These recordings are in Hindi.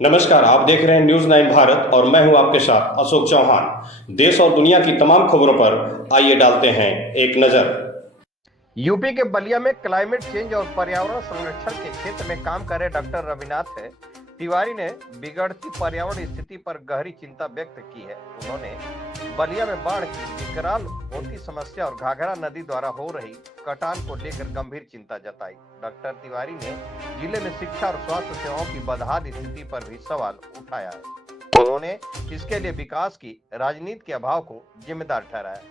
नमस्कार, आप देख रहे हैं न्यूज 9 भारत और मैं हूं आपके साथ अशोक चौहान। देश और दुनिया की तमाम खबरों पर आइए डालते हैं एक नजर। यूपी के बलिया में क्लाइमेट चेंज और पर्यावरण संरक्षण के क्षेत्र में काम कर रहे डॉक्टर रविनाथ तिवारी ने बिगड़ती पर्यावरण स्थिति पर गहरी चिंता व्यक्त की है। उन्होंने बलिया में बाढ़ की विकराल होती समस्या और घाघरा नदी द्वारा हो रही कटान को लेकर गंभीर चिंता जताई। डॉक्टर तिवारी ने जिले में शिक्षा और स्वास्थ्य सेवाओं की बदहाल स्थिति पर भी सवाल उठाया है। उन्होंने इसके लिए विकास की राजनीति के अभाव को जिम्मेदार ठहराया।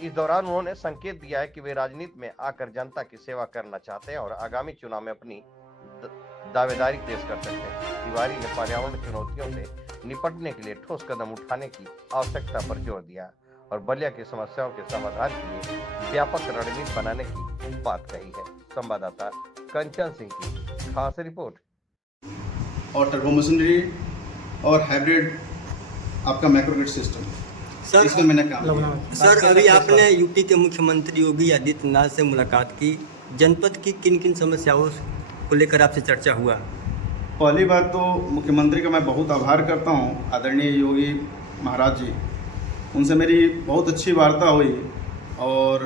इस दौरान उन्होंने संकेत दिया है कि वे राजनीति में आकर जनता की सेवा करना चाहते हैं और आगामी चुनाव में अपनी दावेदारी पेश कर सकते हैं। तिवारी ने पर्यावरण चुनौतियों से निपटने के लिए ठोस कदम उठाने की आवश्यकता पर जोर दिया और बलिया की समस्याओं के समाधान के लिए व्यापक रणनीति बनाने की बात कही है। संवाददाता कंचन सिंह की खास रिपोर्ट। और टर्बो मशीनरी और हाइब्रिड आपका माइक्रोग्रिड सिस्टम सर, इसमें मैंने काम किया। सर, अभी आपने यूपी के मुख्यमंत्री योगी आदित्यनाथ से मुलाकात की। जनपद की किन किन समस्याओं को लेकर आपसे चर्चा हुआ? पहली बात तो मुख्यमंत्री का मैं बहुत आभार करता हूँ, आदरणीय योगी महाराज जी। उनसे मेरी बहुत अच्छी वार्ता हुई और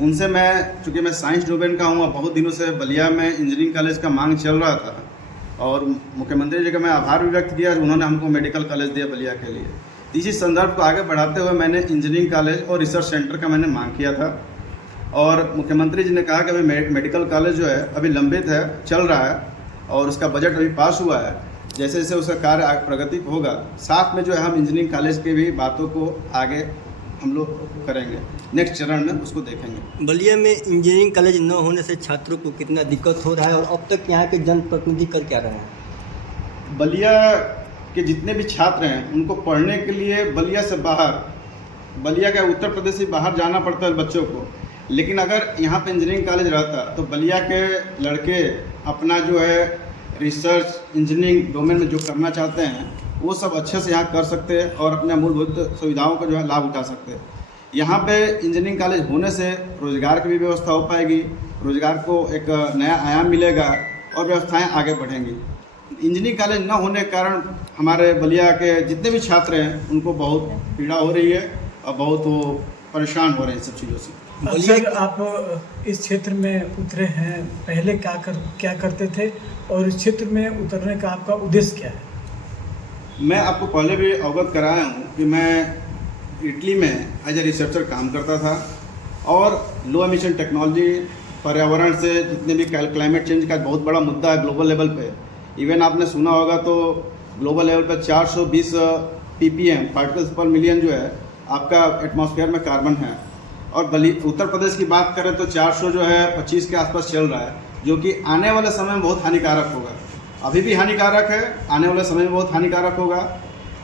उनसे चूँकि मैं साइंस डोमेन का हूँ और बहुत दिनों से बलिया में इंजीनियरिंग कॉलेज का मांग चल रहा था और मुख्यमंत्री जी का मैं आभार भी व्यक्त किया। उन्होंने हमको मेडिकल कॉलेज दिया बलिया के लिए। इसी संदर्भ को आगे बढ़ाते हुए मैंने इंजीनियरिंग कॉलेज और रिसर्च सेंटर का मैंने मांग किया था और मुख्यमंत्री जी ने कहा कि अभी मेडिकल कॉलेज जो है अभी लंबित है, चल रहा है और उसका बजट अभी पास हुआ है। जैसे जैसे उसका कार्य प्रगति होगा, साथ में जो है हम इंजीनियरिंग कॉलेज के भी बातों को आगे हम लोग करेंगे, नेक्स्ट चरण में उसको देखेंगे। बलिया में इंजीनियरिंग कॉलेज न होने से छात्रों को कितना दिक्कत हो रहा है और अब तक यहाँ के जनप्रतिनिधि कर क्या रहे हैं? बलिया के जितने भी छात्र हैं उनको पढ़ने के लिए बलिया से बाहर, बलिया का उत्तर प्रदेश से बाहर जाना पड़ता है बच्चों को। लेकिन अगर यहाँ पे इंजीनियरिंग कॉलेज रहता तो बलिया के लड़के अपना जो है रिसर्च इंजीनियरिंग डोमेन में जो करना चाहते हैं वो सब अच्छे से यहाँ कर सकते हैं और अपने मूलभूत सुविधाओं का जो है लाभ उठा सकते हैं। यहाँ पे इंजीनियरिंग कॉलेज होने से रोज़गार की भी व्यवस्था हो पाएगी, रोज़गार को एक नया आयाम मिलेगा और व्यवस्थाएँ आगे बढ़ेंगी। इंजीनियरिंग कॉलेज न होने के कारण हमारे बलिया के जितने भी छात्र हैं उनको बहुत पीड़ा हो रही है और बहुत वो परेशान हो रहे हैं सब चीज़ों से। सर, आप इस क्षेत्र में उतरे हैं, पहले क्या करते थे और इस क्षेत्र में उतरने का आपका उद्देश्य क्या है? मैं आपको पहले भी अवगत कराया हूँ कि मैं इटली में एज ए रिसर्चर काम करता था और लो एमिशन टेक्नोलॉजी, पर्यावरण से जितने भी क्लाइमेट चेंज का बहुत बड़ा मुद्दा है ग्लोबल लेवल पे। इवन आपने सुना होगा तो ग्लोबल लेवल पर 420 ppm पार्टिकल्स पर मिलियन जो है आपका एटमॉस्फेयर में कार्बन है और उत्तर प्रदेश की बात करें तो 400 जो है 25 के आसपास चल रहा है, जो कि आने वाले समय में बहुत हानिकारक होगा। अभी भी हानिकारक है, आने वाले समय में बहुत हानिकारक होगा।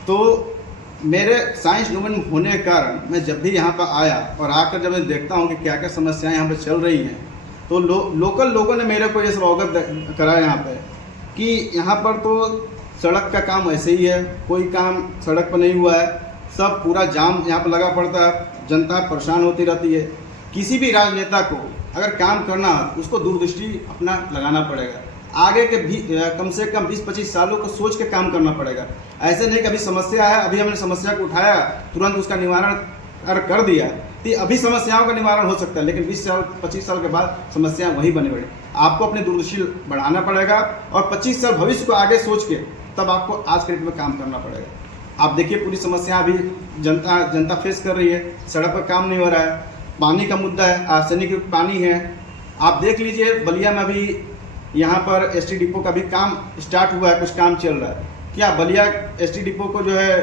तो मेरे साइंस डोमेन में होने के कारण मैं जब भी यहाँ पर आया और आकर जब मैं देखता हूँ कि क्या क्या समस्याएं यहाँ पर चल रही हैं तो लोकल लोगों ने मेरे को ये सब अवगत कराया यहाँ पर कि यहाँ पर तो सड़क का काम ऐसे ही है, कोई काम सड़क पर नहीं हुआ है, सब पूरा जाम यहाँ पर लगा पड़ता है, जनता परेशान होती रहती है। किसी भी राजनेता को अगर काम करना है उसको दूरदृष्टि अपना लगाना पड़ेगा, आगे के भी कम से कम 20-25 सालों को सोच के काम करना पड़ेगा। ऐसे नहीं कि अभी समस्या है, अभी हमने समस्या को उठाया, तुरंत उसका निवारण अगर कर दिया तो अभी समस्याओं का निवारण हो सकता है, लेकिन 20 साल 25 साल के बाद समस्याएं वही बनी बढ़ी। आपको अपनी दूरदृष्टि बढ़ाना पड़ेगा और 25 साल भविष्य को आगे सोच के तब आपको आज के डेट में काम करना पड़ेगा। आप देखिए पूरी समस्या अभी जनता फेस कर रही है, सड़क पर काम नहीं हो रहा है, पानी का मुद्दा है, आर्सेनिक पानी है। आप देख लीजिए बलिया में अभी यहाँ पर एसटी डिपो का भी काम स्टार्ट हुआ है, कुछ काम चल रहा है। क्या बलिया एसटी डिपो को जो है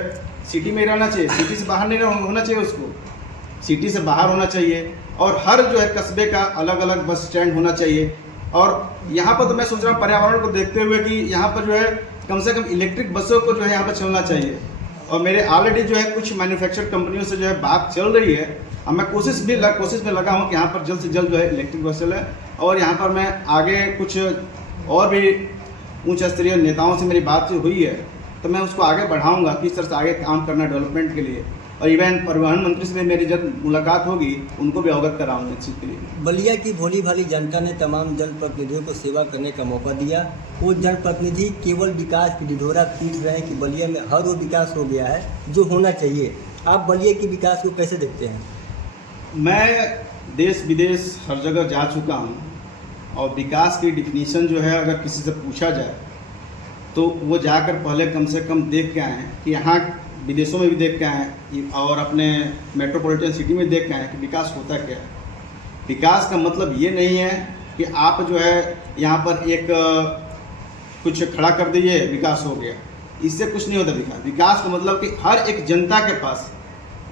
सिटी में रहना चाहिए? सिटी से बाहर नहीं होना चाहिए, उसको सिटी से बाहर होना चाहिए और हर जो है कस्बे का अलग अलग बस स्टैंड होना चाहिए। और यहाँ पर तो मैं सोच रहा हूँ पर्यावरण को देखते हुए कि यहाँ पर जो है कम से कम इलेक्ट्रिक बसों को जो है यहाँ पर चलना चाहिए। और मेरे ऑलरेडी जो है कुछ मैन्युफैक्चर कंपनियों से जो है बात चल रही है और मैं कोशिश में लगा हूँ कि यहाँ पर जल्द से जल्द जो है इलेक्ट्रिक बस चले। और यहाँ पर मैं आगे कुछ और भी उच्च स्तरीय नेताओं से मेरी बात हुई है तो मैं उसको आगे बढ़ाऊँगा, किस तरह से आगे काम करना डेवलपमेंट के लिए। और इवन परिवहन मंत्री से भी मेरी जब मुलाकात होगी उनको भी अवगत कराऊंगा इस चीज़ के लिए। बलिया की भोली भाली जनता ने तमाम जनप्रतिनिधियों को सेवा करने का मौका दिया। वो जनप्रतिनिधि केवल विकास की ढिढोरा पीट रहे हैं कि बलिया में हर वो विकास हो गया है जो होना चाहिए। आप बलिया के विकास को कैसे देखते हैं? मैं देश विदेश हर जगह जा चुका हूँ और विकास की डिफिनीशन जो है अगर किसी से पूछा जाए तो वो जाकर पहले कम से कम देख के आए कि यहाँ विदेशों में भी देख के आए और अपने मेट्रोपॉलिटन सिटी में देख के आए कि विकास होता क्या है। विकास का मतलब ये नहीं है कि आप जो है यहाँ पर एक कुछ खड़ा कर दीजिए विकास हो गया, इससे कुछ नहीं होता। विकास का मतलब कि हर एक जनता के पास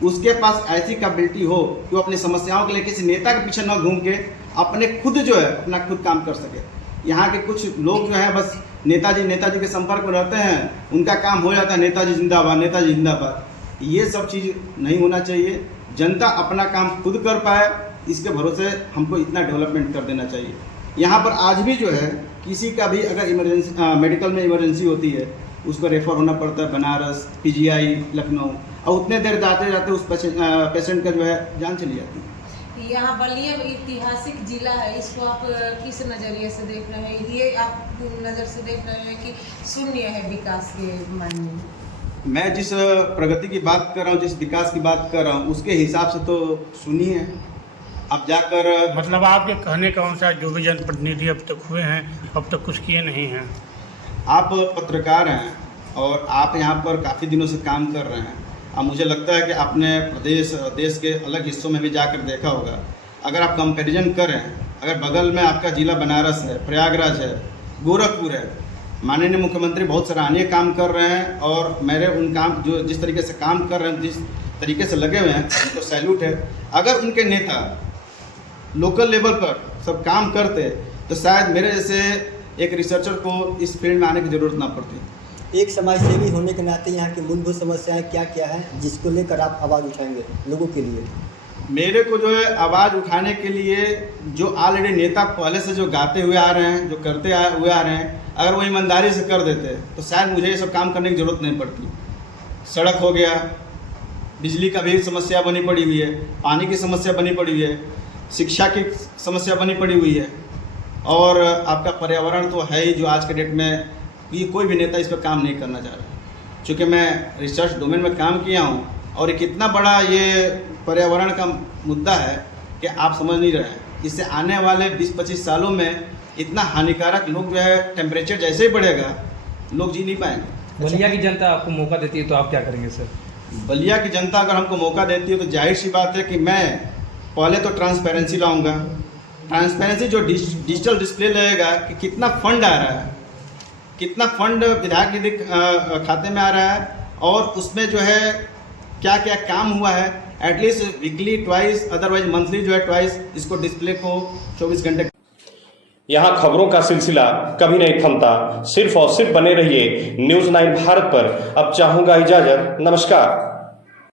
उसके पास ऐसी कैपेबिलिटी हो कि वो अपनी समस्याओं के लिए किसी नेता के पीछे न घूम के अपने खुद जो है अपना खुद काम कर सके। यहाँ के कुछ लोग जो हैं बस नेताजी के संपर्क में रहते हैं, उनका काम हो जाता है नेताजी जिंदाबाद। ये सब चीज़ नहीं होना चाहिए। जनता अपना काम खुद कर पाए इसके भरोसे हमको इतना डेवलपमेंट कर देना चाहिए। यहाँ पर आज भी जो है किसी का भी अगर इमरजेंसी मेडिकल में इमरजेंसी होती है उसको रेफर होना पड़ता है बनारस, पीजीआई, लखनऊ, और उतने देर जाते जाते उस पेशेंट का जो है जान चली जाती है। यहाँ बलिया ऐतिहासिक जिला है, इसको आप किस नज़रिए से देख रहे हैं? ये आप नज़र से देख रहे हैं कि शून्य है विकास के मायने में? मैं जिस प्रगति की बात कर रहा हूँ, जिस विकास की बात कर रहा हूँ उसके हिसाब से तो सुनिए। अब जाकर मतलब आपके कहने का अनुसार जो भी जनप्रतिनिधि अब तक हुए हैं अब तक कुछ किए नहीं हैं। आप पत्रकार हैं और आप यहाँ पर काफ़ी दिनों से काम कर रहे हैं। अब मुझे लगता है कि आपने प्रदेश देश के अलग हिस्सों में भी जाकर देखा होगा। अगर आप कंपैरिजन करें, अगर बगल में आपका जिला बनारस है, प्रयागराज है, गोरखपुर है, माननीय मुख्यमंत्री बहुत सराहनीय काम कर रहे हैं और मेरे उन काम जो जिस तरीके से काम कर रहे हैं, जिस तरीके से लगे हुए हैं तो सैल्यूट है। अगर उनके नेता लोकल लेवल पर सब काम करते तो शायद मेरे जैसे एक रिसर्चर को इस फील्ड में आने की ज़रूरत ना पड़ती। एक समाजसेवी होने के नाते यहाँ की मूलभूत समस्याएं क्या क्या हैं जिसको लेकर आप आवाज़ उठाएंगे लोगों के लिए? मेरे को जो है आवाज़ उठाने के लिए जो ऑलरेडी नेता पहले से जो गाते हुए आ रहे हैं, जो करते हुए आ रहे हैं, अगर वो ईमानदारी से कर देते तो शायद मुझे ये सब काम करने की ज़रूरत नहीं पड़ती। सड़क हो गया, बिजली का भी समस्या बनी पड़ी हुई है, पानी की समस्या बनी पड़ी हुई है, शिक्षा की समस्या बनी पड़ी हुई है और आपका पर्यावरण तो है ही जो आज के डेट में ये कोई भी नेता इस पर काम नहीं करना चाह रहा। चूँकि मैं रिसर्च डोमेन में काम किया हूँ और एक इतना बड़ा ये पर्यावरण का मुद्दा है कि आप समझ नहीं रहे हैं। इससे आने वाले 20-25 सालों में इतना हानिकारक लोग जो है टेम्परेचर जैसे ही बढ़ेगा लोग जी नहीं पाएंगे। बलिया की जनता आपको मौका देती है तो आप क्या करेंगे सर? बलिया की जनता अगर हमको मौका देती है तो जाहिर सी बात है कि मैं पहले तो ट्रांसपेरेंसी लाऊंगा। ट्रांसपेरेंसी जो डिजिटल डिस्प्ले लगेगा कि कितना फंड आ रहा है, कितना फंड विधायक निधि खाते में आ रहा है और उसमें जो है क्या क्या काम हुआ है, at least weekly twice, otherwise monthly जो है ट्वाइस, इसको डिस्प्ले को 24 घंटे। यहाँ खबरों का सिलसिला कभी नहीं थमता। सिर्फ और सिर्फ बने रहिए न्यूज़ 9 भारत पर। अब चाहूँगा इजाज़त। नमस्कार।